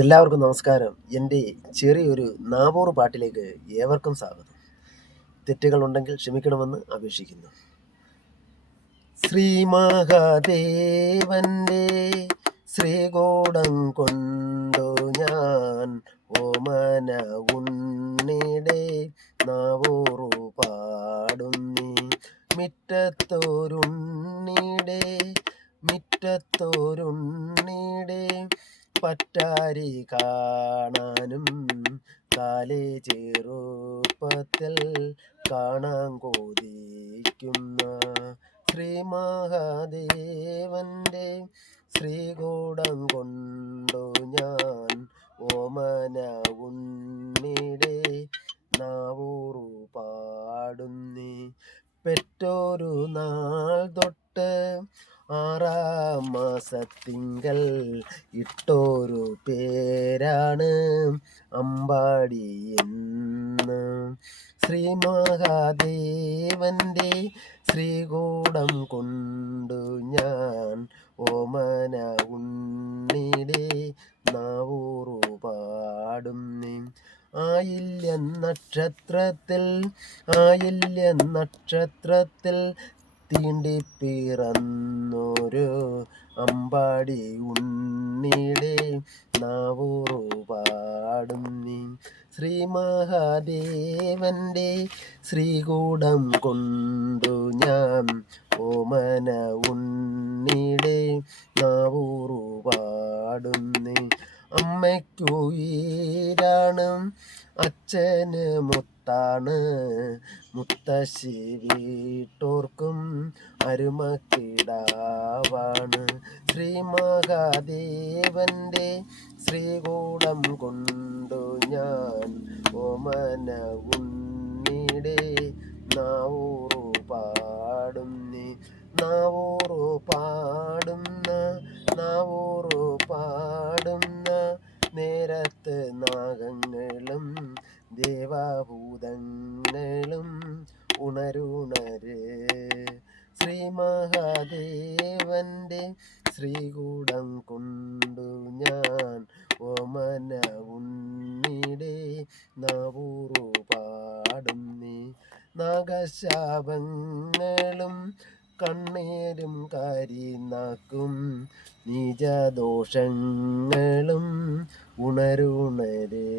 എല്ലാവർക്കും നമസ്കാരം. എൻ്റെ ചെറിയൊരു നാവൂറ് പാട്ടിലേക്ക് ഏവർക്കും സ്വാഗതം. തെറ്റുകളുണ്ടെങ്കിൽ ക്ഷമിക്കണമെന്ന് അപേക്ഷിക്കുന്നു. ശ്രീ മഹാദേവൻ്റെ ശ്രീകോടം കൊണ്ടു ഞാൻ ഓമന ഉണ്ണിടെ നാവൂറു പാടുന്നി മിറ്റത്തോരുണ്ണിടെ പറ്റാരി കാണാനും കാലേ ചെറുപ്പത്തിൽ കാണാൻ കൊതിക്കുന്ന ശ്രീ മഹാദേവൻ്റെ ശ്രീകൂടം കൊണ്ടു ഞാൻ ഓമന ഉണ്ണിടെ നാവൂറു പാടുന്നി പെറ്റൊരു നാൾ തൊട്ട് 6-ാം മാസത്തിങ്കൽ ഇട്ടൊരു പേരാണ് അമ്പാടി എന്ന്. ശ്രീ മഹാദേവൻ്റെ ശ്രീകൂടം കൊണ്ടു ഞാൻ ഓമന ഉണ്ണിടെ നാവൂറു പാടുന്നി ആയില്യ നക്ഷത്രത്തിൽ തീണ്ടിപ്പിറന്നൊരു അമ്പാടി ഉണ്ണിടെ നാവൂറു പാടുന്നി ശ്രീ മഹാദേവൻ്റെ ശ്രീകൂടം കൊണ്ടു ഞാൻ ഓമന ഉണ്ണിടെ നാവൂറു പാടുന്നി അമ്മയ്ക്കുയിരാണ് അച്ഛന് മുത്താണ് മുത്തശ്ശി വീട്ടോർക്കും അരുമക്കിടാവാണ് ശ്രീ മഹാദേവൻ്റെ ശ്രീകൂടം കൊണ്ടു ഞാൻ ഓമന ഉണ്ണിടെ നാവൂറു പാടുന്നി നാവൂറു പാടുന്ന നേരത്ത് നാഗങ്ങളും ദേവഭൂതങ്ങളും ഉണരുണര് ശ്രീ മഹാദേവൻ്റെ ശ്രീകൂടം കൊണ്ടു ഞാൻ ഓമന ഉണ്ണിടെ നാവൂറു പാടുന്നി നാഗശാപങ്ങളും കണ്ണീരും കരിനാക്കും നീചദോഷങ്ങളും ഉണരുണരേ.